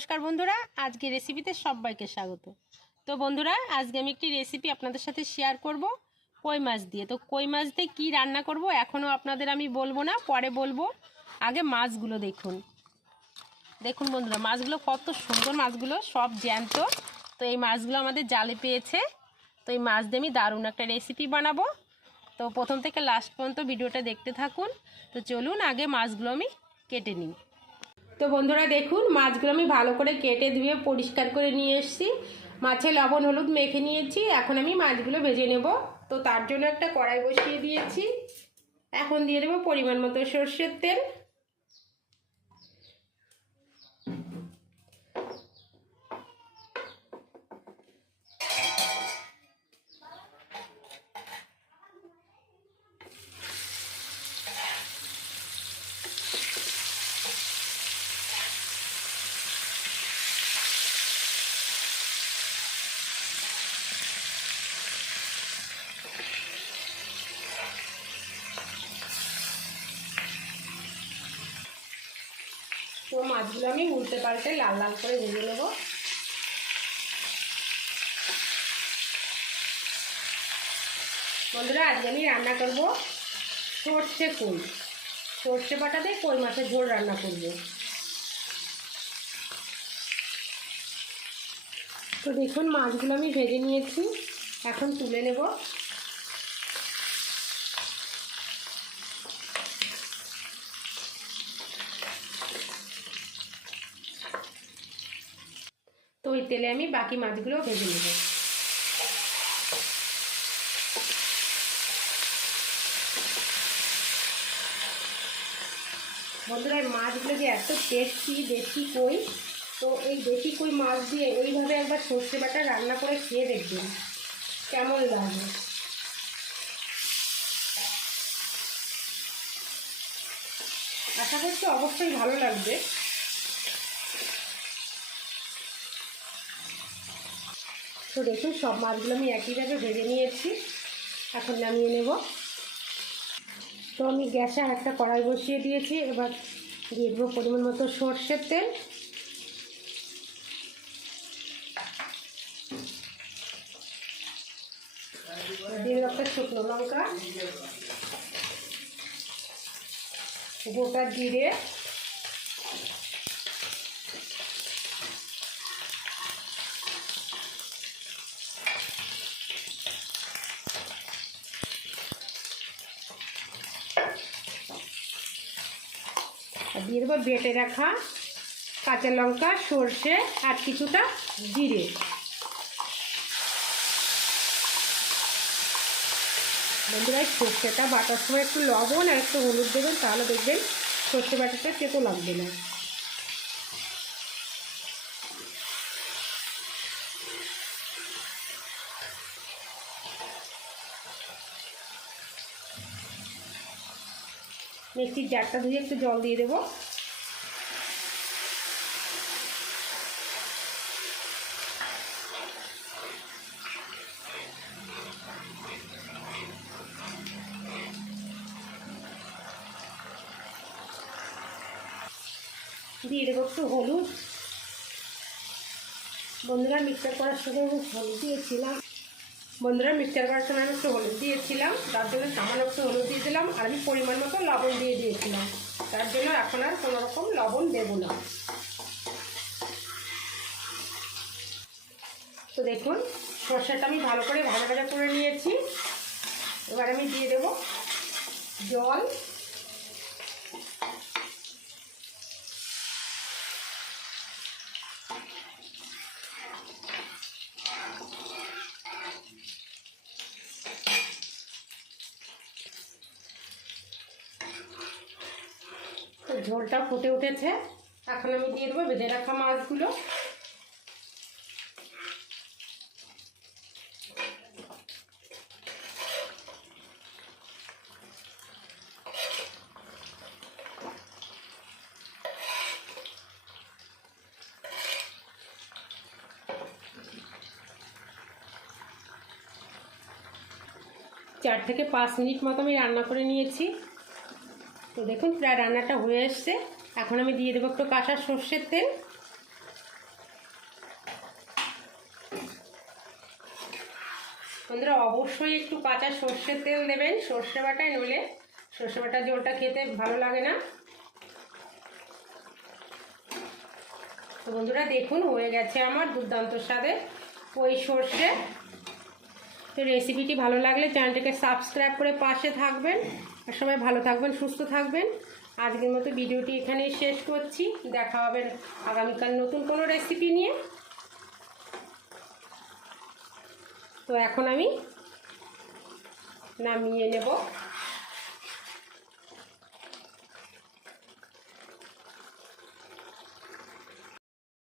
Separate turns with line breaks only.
নমস্কার বন্ধুরা, আজকে রেসিপিতে সবাইকে স্বাগত। তো বন্ধুরা, আজকে আমি একটি রেসিপি আপনাদের সাথে শেয়ার করব কই মাছ দিয়ে। তো কই মাছ দিয়ে কী রান্না করব এখনও আপনাদের আমি বলব না, পরে বলব। আগে মাছগুলো দেখুন। দেখুন বন্ধুরা, মাছগুলো কত সুন্দর মাছগুলো, সব জ্যান্ত। তো এই মাছগুলো আমাদের জালে পেয়েছে। তো এই মাছ দিয়ে আমি দারুণ একটা রেসিপি বানাবো। তো প্রথম থেকে লাস্ট পর্যন্ত ভিডিওটা দেখতে থাকুন। তো চলুন আগে মাছগুলো আমি কেটে নিই। তো বন্ধুরা দেখুন মাছগুলো আমি ভালো করে কেটে ধুয়ে পরিষ্কার করে নিয়ে এসছি। মাছে লবণ, হলুদ মেখে নিয়েছি, এখন আমি মাছগুলো ভেজে নেব। তো তার জন্য একটা কড়াই বসিয়ে দিয়েছি। এখন দিয়ে দেবো পরিমাণ মতো সর্ষের তেল। মাছগুলো আমি উল্টে পাল্টে লাল লাল করে ভেজে নেব। বন্ধুরা, আজকে আমি রান্না করব সর্ষে কই সর্ষে বাটা দিয়ে কই মাছের ঝোল রান্না করব? তো দেখুন, মাছগুলো আমি ভেজে নিয়েছি। এখন তুলে নেব। তেলে আমি বাকি মাছগুলো ভেজে নেব। বন্ধুরা মাছগুলো যে এত টেস্টি দেশি কই, তো এই দেশি কই মাছ দিয়ে এইভাবে একবার সর্ষে বাটা রান্না করে খেয়ে দেখবেন। কেমন লাগে? আশা করছি অবশ্যই ভালো লাগবে। তো দেখুন, সব মাছগুলো আমি একইভাবে ভেজে নিয়েছি। এখন নামিয়ে নেব। তো আমি গ্যাসে একটা কড়াই বসিয়ে দিয়েছি। এবার দিয়ে দেবো পরিমাণ মতো সর্ষের তেল। দিয়ে একটা শুকনো লঙ্কা। গোটা জিরে। আর দিয়ে দেবো, বেটে রাখা কাঁচা লঙ্কা, সর্ষে আর কিছুটা জিরে। বন্ধুরা সর্ষেটা বাটার সময় একটু লবণ আর একটু হলুদ দেবেন, তাহলে দেখবেন সর্ষে বাটাটা কেটে লাগবে না। মিষ্টির জারটা ধুয়ে একটু জল দিয়ে দেবো। দিয়ে দেবো একটু হলুদ। বন্ধুরা মিক্সচার করার সময় হলুদ দিয়েছিলাম। বন্ধুরা মিক্সচার করার সময় আমি একটু হলুদ দিয়েছিলাম, তার জন্য সামান্য একটু হলুদ দিয়ে দিলাম, আর আমি পরিমাণ মতো লবণ দিয়ে দিয়েছিলাম। তার জন্য এখন আর কোনো রকম লবণ দেবো না। তো দেখুন, সর্ষেটা আমি ভালো করে ভাজা ভাজা করে নিয়েছি। এবার আমি দিয়ে দেব জল। ঝোলটা ফুটে উঠেছে। এখন আমি দিয়ে দেবো বেঁধে রাখা মাছগুলো। চার থেকে পাঁচ মিনিট মতো আমি রান্না করে নিয়েছি। তো দেখুন, প্রায় রান্নাটা হয়ে এসছে। এখন আমি দিয়ে দেবো একটু কাঁচা সর্ষের তেল। বন্ধুরা, অবশ্যই একটু কাঁচা সর্ষের তেল দেবেন, সর্ষে বাটায় নইলে সর্ষে বাটার জলটা খেতে ভালো লাগে না। তো বন্ধুরা, দেখুন, হয়ে গেছে আমার দুর্দান্ত স্বাদে ওই সর্ষে। তো রেসিপিটি ভালো লাগলে চ্যানেলটাকে সাবস্ক্রাইব করে পাশে থাকবেন। সবাই ভালো থাকবেন, সুস্থ থাকবেন। আজকের মতো ভিডিওটি এখানেই শেষ করছি। দেখা হবে আগামীকাল নতুন কোনো রেসিপি নিয়ে। তো এখন আমি নামিয়ে নেব।